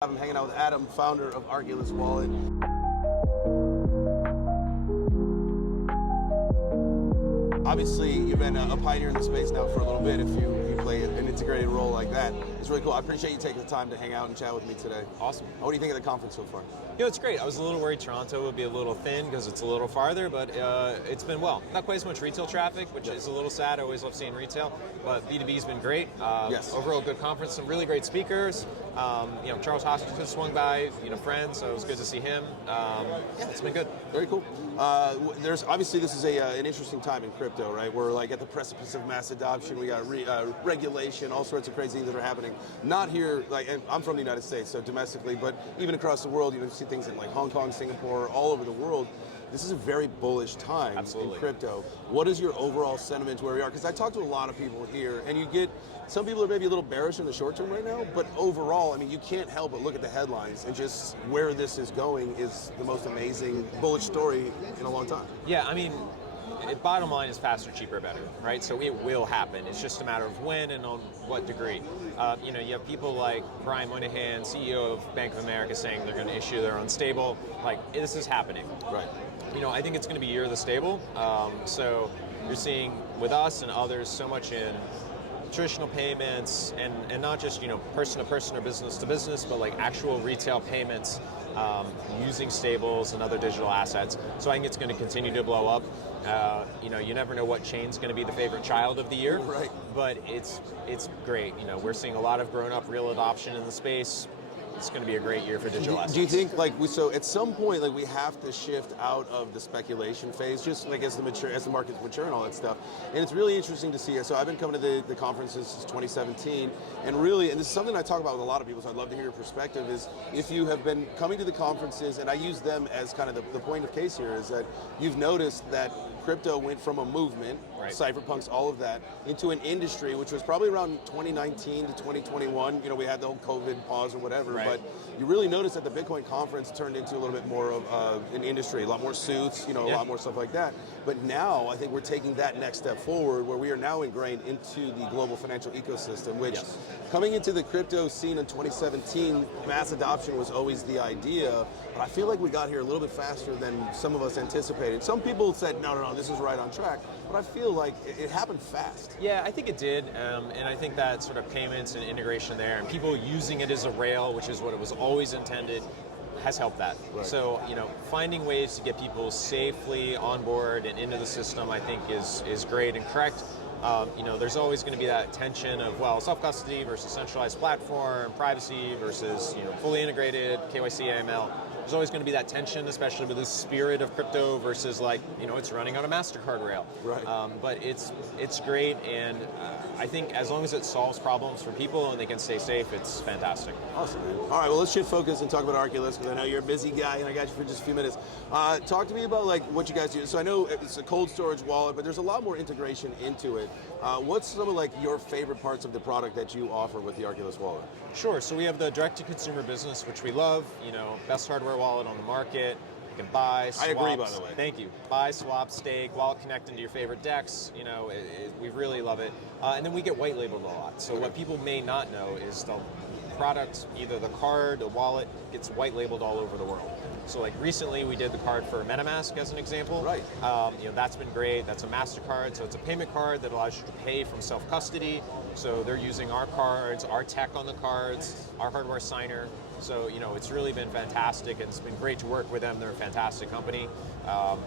I'm hanging out with Adam, founder of Arculus Wallet. Obviously, you've been a pioneer in the space now for a little bit if you play an integrated role like that. It's really cool. I appreciate you taking the time to hang out and chat with me today. Awesome. What do you think of the conference so far? It's great. I was a little worried Toronto would be a little thin because it's a little farther, but it's been well. Not quite as much retail traffic, which is a little sad. I always love seeing retail, but B2B's been great. Yes. Overall good conference, some really great speakers. Charles Hoskins swung by, friend, so it was good to see him. It's been good. Very cool. There's obviously this is an interesting time in crypto, right? We're like at the precipice of mass adoption. We got regulation, all sorts of crazy things that are happening. Not here, and I'm from the United States, so domestically, but even across the world, you see things in like Hong Kong, Singapore, all over the world. This is a very bullish time in crypto. What is your overall sentiment to where we are? Because I talk to a lot of people here, and you get some people are maybe a little bearish in the short term right now, but overall, you can't help but look at the headlines and just where this is going is the most amazing bullish story in a long time. Yeah, bottom line is faster, cheaper, better, right? So it will happen. It's just a matter of when and on what degree. You have people like Brian Moynihan, CEO of Bank of America, saying they're going to issue their own stable. This is happening. Right. I think it's going to be year of the stable. So you're seeing with us and others so much in traditional payments and not just person to person or business to business, but like actual retail payments using stables and other digital assets. So I think it's going to continue to blow up. You never know what chain's going to be the favorite child of the year, right? But it's great. We're seeing a lot of grown-up real adoption in the space. It's going to be a great year for digital assets. Do you think so at some point we have to shift out of the speculation phase, just as the markets mature and all that stuff? And it's really interesting to see. So I've been coming to the conferences since 2017, and this is something I talk about with a lot of people. So I'd love to hear your perspective. Is if you have been coming to the conferences, and I use them as kind of the point of case here, is that you've noticed that crypto went from a movement, right, cypherpunks, all of that, into an industry, which was probably around 2019 to 2021. We had the whole COVID pause or whatever, right, but you really noticed that the Bitcoin conference turned into a little bit more of an industry, a lot more suits, a lot more stuff like that. But now I think we're taking that next step forward where we are now ingrained into the global financial ecosystem, which coming into the crypto scene in 2017, mass adoption was always the idea, but I feel like we got here a little bit faster than some of us anticipated. Some people said, no, this is right on track, but I feel like it happened fast. Yeah, I think it did, and I think that sort of payments and integration there, and people using it as a rail, which is what it was always intended, has helped that. Right. So, finding ways to get people safely on board and into the system, I think is great and correct. There's always going to be that tension of, self-custody versus centralized platform, privacy versus, fully integrated KYC, AML. There's always going to be that tension, especially with the spirit of crypto versus it's running on a Mastercard rail. Right. But it's great, and I think as long as it solves problems for people and they can stay safe, it's fantastic. Awesome, man. All right, well, let's shift focus and talk about Arculus, because I know you're a busy guy, and I got you for just a few minutes. Talk to me about what you guys do. So I know it's a cold storage wallet, but there's a lot more integration into it. What's some of your favorite parts of the product that you offer with the Arculus Wallet? Sure. So we have the direct-to-consumer business, which we love. Best hardware wallet on the market. You can buy, swap. I agree, by the way. Thank you. Buy, swap, stake, wallet connect into your favorite DEX. We really love it. And then we get white labeled a lot. So what people may not know is the product, either the card, the wallet, gets white labeled all over the world. So recently we did the card for MetaMask as an example. Right. That's been great. That's a Mastercard, so it's a payment card that allows you to pay from self-custody. So they're using our cards, our tech on the cards, our hardware signer. So it's really been fantastic, and it's been great to work with them. They're a fantastic company.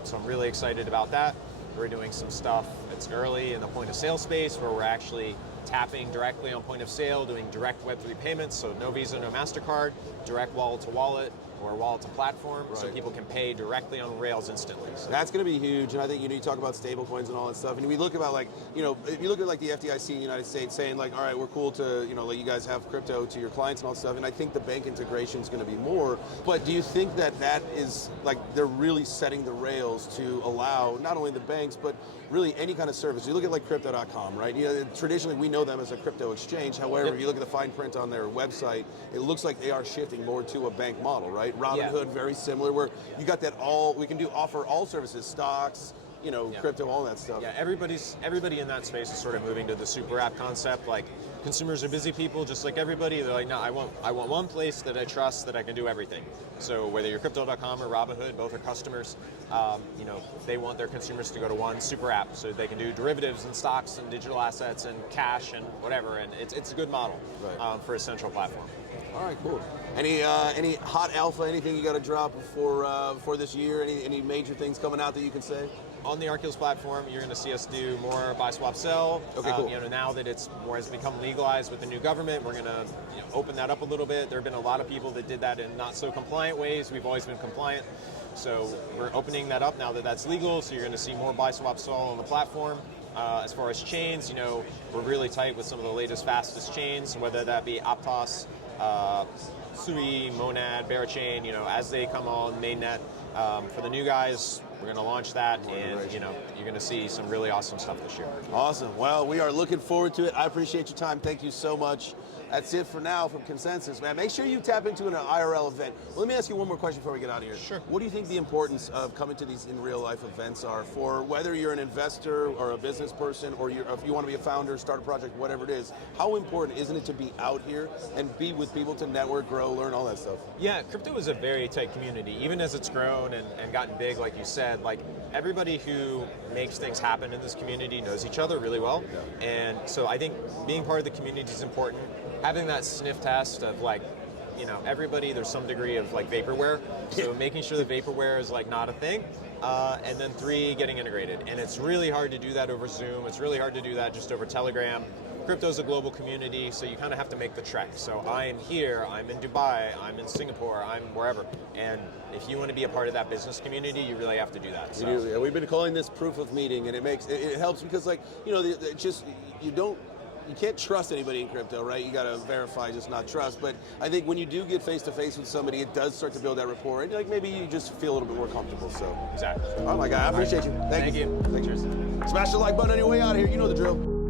So I'm really excited about that. We're doing some stuff that's early in the point of sale space where we're actually tapping directly on point of sale, doing direct Web3 payments, so no Visa, no MasterCard, direct wallet to wallet, or wallet to platform, right, so people can pay directly on rails instantly. So that's going to be huge, and I think you talk about stablecoins and all that stuff, and we look about if you look at the FDIC in the United States saying all right, we're cool to let you guys have crypto to your clients and all that stuff, and I think the bank integration is going to be more. But do you think that is they're really setting the rails to allow not only the banks but really any kind of service? You look at crypto.com, right? Traditionally we know them as a crypto exchange. However, if you look at the fine print on their website, it looks like they are shifting more to a bank model, right? Robinhood, very similar, where you got that we can offer all services, stocks, crypto, all that stuff. Yeah, everybody in that space is sort of moving to the super app concept. consumers are busy people, just like everybody. They're like, no, I want one place that I trust that I can do everything. So whether you're Crypto.com or Robinhood, both are customers. You know, they want their consumers to go to one super app so they can do derivatives and stocks and digital assets and cash and whatever. And it's a good model for a central platform. All right, cool. Any hot alpha, anything you got to drop before this year? Any major things coming out that you can say? On the Arculus platform, you're going to see us do more buy, swap, sell. Okay, cool. You know, now that it's more has become legalized with the new government, we're going to open that up a little bit. There have been a lot of people that did that in not so compliant ways. We've always been compliant, so we're opening that up now that that's legal. So you're going to see more buy, swap, sell on the platform. As far as chains, you know, we're really tight with some of the latest, fastest chains, whether that be Aptos, Sui, Monad, Barachain. You know, as they come on mainnet. For the new guys, we're going to launch that, and you know, you're going to see some really awesome stuff this year. Awesome. Well, we are looking forward to it. I appreciate your time. Thank you so much. That's it for now from Consensus, man. Make sure you tap into an IRL event. Well, let me ask you one more question before we get out of here. Sure. What do you think the importance of coming to these in real life events are for whether you're an investor or a business person, or if you want to be a founder, start a project, whatever it is? How important isn't it to be out here and be with people to network, grow, learn, all that stuff? Yeah, crypto is a very tight community. Even as it's grown and gotten big, like you said, like everybody who makes things happen in this community knows each other really well. Yeah. And so I think being part of the community is important. Having that sniff test of like, you know, everybody, there's some degree of like vaporware. So making sure that vaporware is like not a thing. And then 3, getting integrated. And it's really hard to do that over Zoom. It's really hard to do that just over Telegram. Crypto's a global community, so you kind of have to make the trek. So I'm here, I'm in Dubai, I'm in Singapore, I'm wherever. And if you want to be a part of that business community, you really have to do that. So. Yeah, we've been calling this proof of meeting, and it helps because, like, you know, you can't trust anybody in crypto, right? You got to verify, just not trust. But I think when you do get face to face with somebody, it does start to build that rapport, and like maybe you just feel a little bit more comfortable. So exactly. Oh my God, I appreciate you. Thank you. Cheers. Smash the like button on your way out of here. You know the drill.